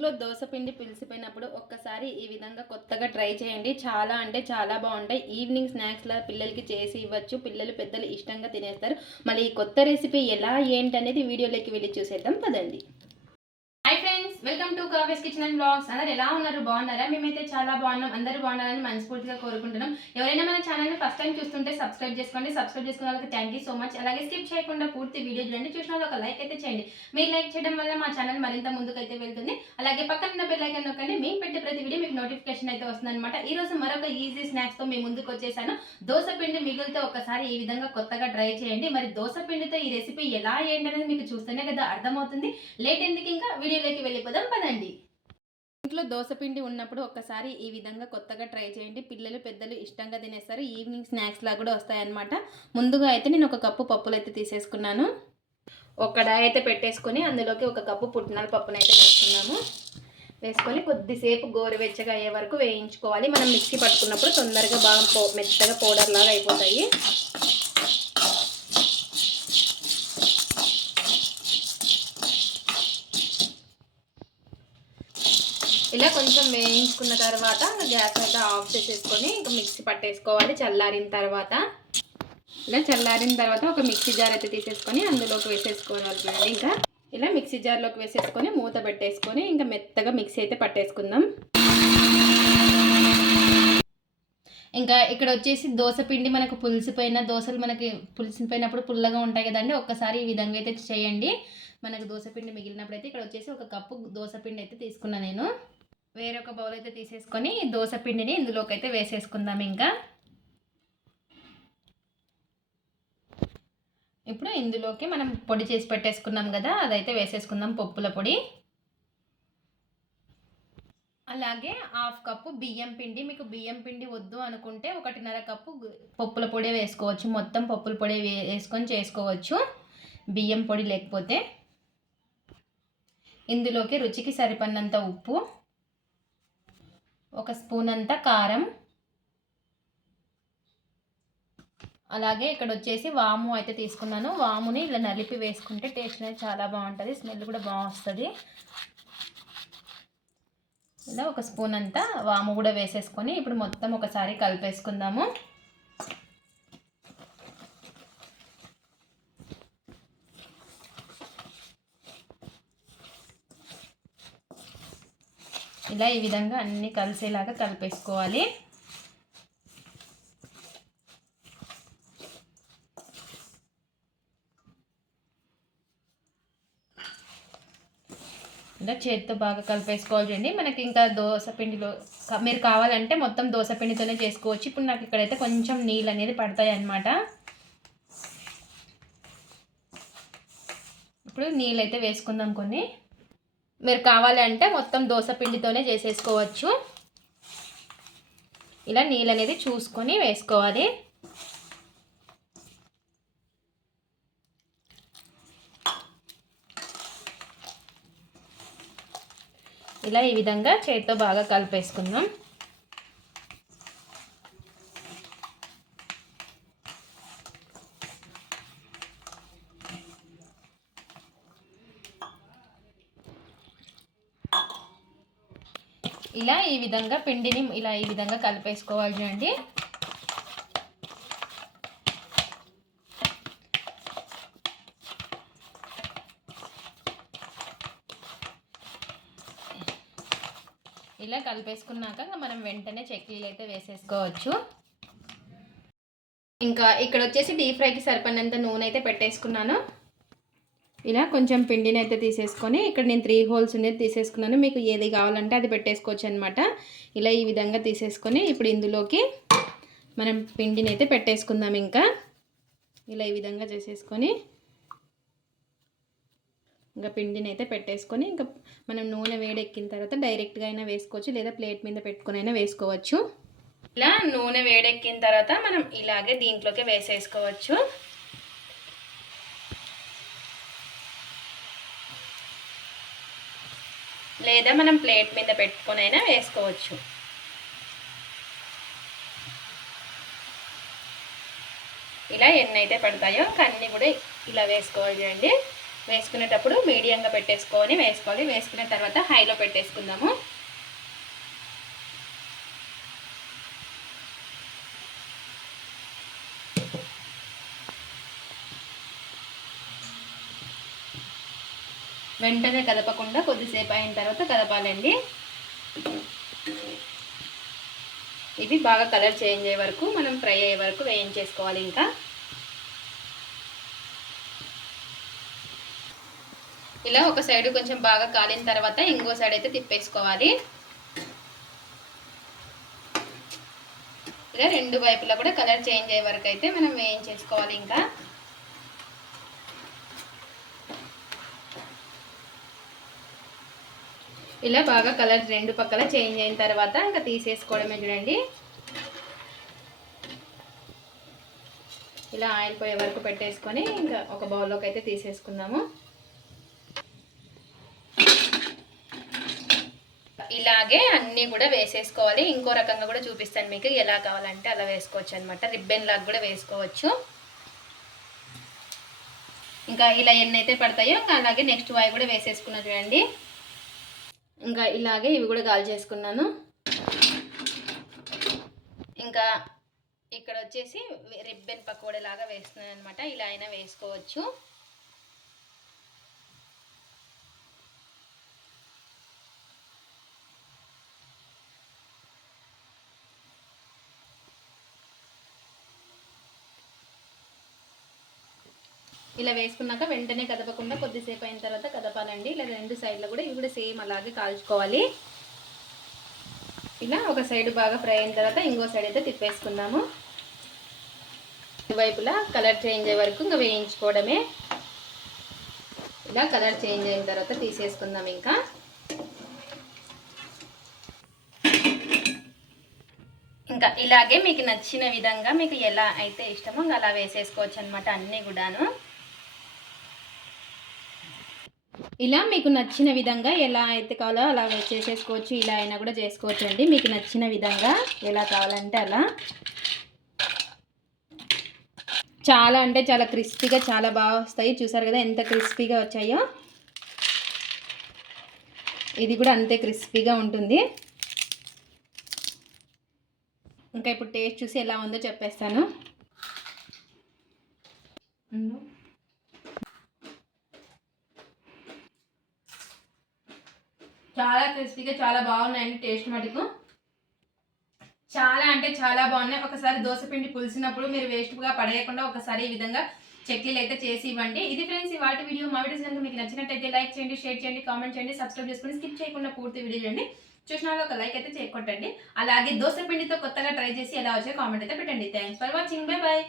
ఇంట్లో దోశ పిండి పిలిచిపోయినప్పుడు ఒక్కసారి ఈ విధంగా కొత్తగా ట్రై చేయండి. చాలా అంటే చాలా బాగుంటాయి. ఈవినింగ్ స్నాక్స్లా పిల్లలకి చేసి ఇవ్వచ్చు. పిల్లలు పెద్దలు ఇష్టంగా తినేస్తారు. మళ్ళీ ఈ కొత్త రెసిపీ ఎలా ఏంటి అనేది వీడియోలోకి వెళ్ళి చూసేద్దాం. పదండి. Welcome to Kavya's kitchen and blogs అందరు ఎలా ఉన్నారు? బాగున్నారా? మేమైతే చాలా బాగున్నాం. అందరూ బాగున్నారని మనస్ఫూర్తిగా కోరుకుంటున్నాం. ఎవరైనా మన ఛానల్ని ఫస్ట్ టైం చూస్తుంటే సబ్స్క్రైబ్ చేసుకోండి. సబ్స్క్రైబ్ చేసుకున్న వాళ్ళకి థ్యాంక్ యూ సో మచ్ అలాగే స్కిప్ చేయకుండా పూర్తి వీడియో చూడండి. చూసిన వాళ్ళు ఒక లైక్ అయితే చేయండి. మీరు లైక్ చేయడం వల్ల మా ఛానల్ మరింత ముందుకైతే వెళ్తుంది. అలాగే పక్కన ఉన్న బెల్ నొక్కండి. మేము పెట్టే ప్రతి వీడియో మీకు నోటిఫికేషన్ అయితే వస్తుంది అనమాట ఈ రోజు మరొక ఈజీ స్నాక్స్తో ముందుకు వచ్చేసాను. దోశ పిండి మిగిలితే ఒకసారి ఈ విధంగా కొత్తగా ట్రై చేయండి. మరి దోశ పిండితో ఈ రెసిపీ ఎలా ఏంటనేది మీకు చూస్తేనే కదా అర్థమవుతుంది. లేట్ ఎందుకు ఇంకా? వీడియోలోకి వెళ్ళిపోదాం పదండి. ఇంట్లో దోశపిండి ఉన్నప్పుడు ఒక్కసారి ఈ విధంగా కొత్తగా ట్రై చేయండి. పిల్లలు పెద్దలు ఇష్టంగా తినేస్తారు. ఈవినింగ్ స్నాక్స్ లాగా కూడా వస్తాయన్నమాట. ముందుగా అయితే నేను ఒక కప్పు పప్పులు అయితే తీసేసుకున్నాను. ఒక కడాయి అయితే పెట్టేసుకొని అందులోకి ఒక కప్పు పుట్నాల పప్పును అయితే వేసుకున్నాము. వేసుకొని కొద్దిసేపు గోరువెచ్చగా అయ్యే వరకు వేయించుకోవాలి. మనం మిక్సీ పట్టుకున్నప్పుడు తొందరగా బాగా మెత్తగా పౌడర్ లాగా అయిపోతాయి. ఇలా కొంచెం వేయించుకున్న తర్వాత గ్యాస్ అయితే ఆఫ్ చేసేసుకొని ఇంకా మిక్సీ పట్టేసుకోవాలి చల్లారిన తర్వాత. ఇలా చల్లారిన తర్వాత ఒక మిక్సీ జార్ అయితే తీసేసుకొని అందులోకి వేసేసుకోవాలి ఇంకా. ఇలా మిక్సీ జార్లోకి వేసేసుకొని మూత పెట్టేసుకొని ఇంకా మెత్తగా మిక్సీ అయితే పట్టేసుకుందాం. ఇంకా ఇక్కడ వచ్చేసి దోశ పిండి మనకు పులిసిపోయిన దోశలు మనకి పులిసిపోయినప్పుడు పుల్లగా ఉంటాయి కదండి ఒక్కసారి ఈ విధంగా అయితే చేయండి. మనకు దోశ పిండి మిగిలినప్పుడు అయితే ఇక్కడ వచ్చేసి ఒక కప్పు దోశ పిండి అయితే తీసుకున్నాను నేను. వేరొక బౌల్ అయితే తీసేసుకొని దోశ పిండిని ఇందులోకి అయితే వేసేసుకుందాం ఇంకా. ఇప్పుడు ఇందులోకి మనం పొడి చేసి పెట్టేసుకున్నాం కదా అదైతే వేసేసుకుందాం పప్పుల పొడి. అలాగే హాఫ్ కప్పు బియ్యం పిండి మీకు బియ్యం పిండి వద్దు అనుకుంటే ఒకటిన్నర కప్పు పప్పుల పొడి వేసుకోవచ్చు. మొత్తం పప్పుల పొడి వేసుకొని చేసుకోవచ్చు. బియ్యం పొడి లేకపోతే. ఇందులోకి రుచికి సరిపడినంత ఉప్పు. ఒక స్పూన్ అంతా కారం. అలాగే ఇక్కడ వచ్చేసి వాము అయితే తీసుకున్నాను. వాముని ఇలా నలిపి వేసుకుంటే టేస్ట్ అనేది చాలా బాగుంటుంది. స్మెల్ కూడా బాగా ఇలా ఒక స్పూన్ అంతా వాము కూడా వేసేసుకొని ఇప్పుడు మొత్తం ఒకసారి కలిపేసుకుందాము. ఇలా ఈ విధంగా అన్నీ కలిసేలాగా కలిపేసుకోవాలి. ఇలా చేతితో బాగా కలిపేసుకోవాలండి. మనకి ఇంకా దోశ పిండిలో మీరు కావాలంటే మొత్తం దోశ పిండితోనే చేసుకోవచ్చు. ఇప్పుడు నాకు ఇక్కడైతే కొంచెం నీళ్ళు అనేది పడతాయి అన్నమాట. ఇప్పుడు నీళ్ళు అయితే వేసుకుందాం కొన్ని. మీరు కావాలంటే మొత్తం దోశ పిండితోనే చేసేసుకోవచ్చు. ఇలా నీళ్ళు అనేది చూసుకొని వేసుకోవాలి. ఇలా ఈ విధంగా చేతితో బాగా కలిపేసుకుందాం. ఇలా ఈ విధంగా పిండిని ఇలా ఈ విధంగా కలిపేసుకోవాలి చూడండి ఇలా కలిపేసుకున్నాక మనం వెంటనే చక్లీలు అయితే వేసేసుకోవచ్చు. ఇంకా ఇక్కడ వచ్చేసి డీప్ ఫ్రైకి సరిపడినంత నూనె అయితే పెట్టేసుకున్నాను. ఇలా కొంచెం పిండిని అయితే తీసేసుకొని ఇక్కడ నేను త్రీ హోల్స్ అనేది తీసేసుకున్నాను. మీకు ఏది కావాలంటే అది పెట్టేసుకోవచ్చు అనమాట ఇలా ఈ విధంగా తీసేసుకొని ఇప్పుడు ఇందులోకి మనం పిండిని అయితే పెట్టేసుకుందాం ఇంకా. ఇలా ఈ విధంగా చేసేసుకొని ఇంకా పిండిని అయితే పెట్టేసుకొని ఇంకా మనం నూనె వేడెక్కిన తర్వాత డైరెక్ట్గా అయినా వేసుకోవచ్చు లేదా ప్లేట్ మీద పెట్టుకుని అయినా వేసుకోవచ్చు. ఇలా నూనె వేడెక్కిన తర్వాత మనం ఇలాగే దీంట్లోకి వేసేసుకోవచ్చు. లేదా మనం ప్లేట్ మీద పెట్టుకొని అయినా వేసుకోవచ్చు. ఇలా ఎన్ని అయితే పడతాయో కన్నీ కూడా ఇలా వేసుకోవాలి చూడండి వేసుకునేటప్పుడు మీడియంగా పెట్టేసుకొని వేసుకోవాలి. వేసుకున్న తర్వాత హైలో పెట్టేసుకుందాము. వెంటనే కదపకుండా కొద్దిసేపు అయిన తర్వాత కదపాలండి. ఇది బాగా కలర్ చేంజ్ అయ్యే వరకు మనం ఫ్రై అయ్యే వరకు వేయించేసుకోవాలి ఇంకా. ఇలా ఒక సైడ్ కొంచెం బాగా కాలిన తర్వాత ఇంకో సైడ్ అయితే తిప్పేసుకోవాలి. ఇలా రెండు వైపులా కూడా కలర్ చేంజ్ అయ్యే వరకు అయితే మనం వేయించేసుకోవాలి ఇంకా. ఇలా బాగా కలర్ రెండు పక్కల చేంజ్ అయిన తర్వాత ఇంకా తీసేసుకోవడమే చూడండి. ఇలా ఆయిల్ పోయే వరకు పెట్టేసుకొని ఇంకా ఒక బౌల్లోకి అయితే తీసేసుకుందాము. ఇలాగే అన్నీ కూడా వేసేసుకోవాలి. ఇంకో రకంగా కూడా చూపిస్తాను మీకు ఎలా కావాలంటే అలా వేసుకోవచ్చు అనమాట రిబ్బెన్ లాగా కూడా వేసుకోవచ్చు. ఇంకా ఇలా ఎన్ని అయితే పడతాయో ఇంకా అలాగే నెక్స్ట్ వాయి కూడా వేసేసుకున్నా చూడండి. ఇంకా ఇలాగే ఇవి కూడా గాలి చేసుకున్నాను. ఇంకా ఇక్కడ వచ్చేసి రిబ్బెన్ పకోడీ లాగా వేస్తున్నాను అనమాట ఇలా అయినా వేసుకోవచ్చు. ఇలా వేసుకున్నాక వెంటనే కదపకుండా కొద్దిసేపు అయిన తర్వాత కదపాలండి. ఇలా రెండు సైడ్లో కూడా ఇవి కూడా సేమ్ అలాగే కాల్చుకోవాలి. ఇలా ఒక సైడ్ బాగా ఫ్రై అయిన తర్వాత ఇంకో సైడ్ అయితే తిప్పేసుకుందాము వైపులా కలర్ చేంజ్ అయ్యే వరకు ఇంకా వేయించుకోవడమే. ఇలా కలర్ చేంజ్ అయిన తర్వాత తీసేసుకుందాం ఇంకా. ఇంకా ఇలాగే మీకు నచ్చిన విధంగా మీకు ఎలా అయితే ఇష్టమో ఇంకా అలా వేసేసుకోవచ్చు అనమాట అన్నీ కూడాను. ఇలా మీకు నచ్చిన విధంగా ఎలా అయితే కావాలో అలా చేసేసుకోవచ్చు ఇలా అయినా కూడా చేసుకోవచ్చు అండి. మీకు నచ్చిన విధంగా ఎలా కావాలంటే అలా. చాలా అంటే చాలా క్రిస్పీగా చాలా బాగా వస్తాయి. చూసారు కదా ఎంత క్రిస్పీగా వచ్చాయో. ఇది కూడా అంతే క్రిస్పీగా ఉంటుంది. ఇంకా ఇప్పుడు టేస్ట్ చూసి ఎలా ఉందో చెప్పేస్తాను. చాలా క్రిస్పీగా చాలా బాగున్నాయండి టేస్ట్ మటుకు. చాలా అంటే చాలా బాగున్నాయి. ఒకసారి దోశపిండి పులిసినప్పుడు మీరు వేస్ట్గా పడేయకుండా ఒకసారి ఈ విధంగా చట్నీలు అయితే చేసి ఇవ్వండి. ఇది ఫ్రెండ్స్ ఈ వాటి వీడియో మా వీడియోస్ కనుక మీకు నచ్చినట్టయితే లైక్ చేయండి షేర్ చేయండి కామెంట్ చేయండి సబ్స్క్రైబ్ చేసుకుని స్కిప్ చేయకుండా పూర్తి వీడియో చేయండి చూసిన వాళ్ళు ఒక లైక్ అయితే చేయకొట్టండి అలాగే దోశ పిండితో కొత్తగా ట్రై చేసి ఎలా వచ్చే కామెంట్ అయితే పెట్టండి. Thanks for watching bye bye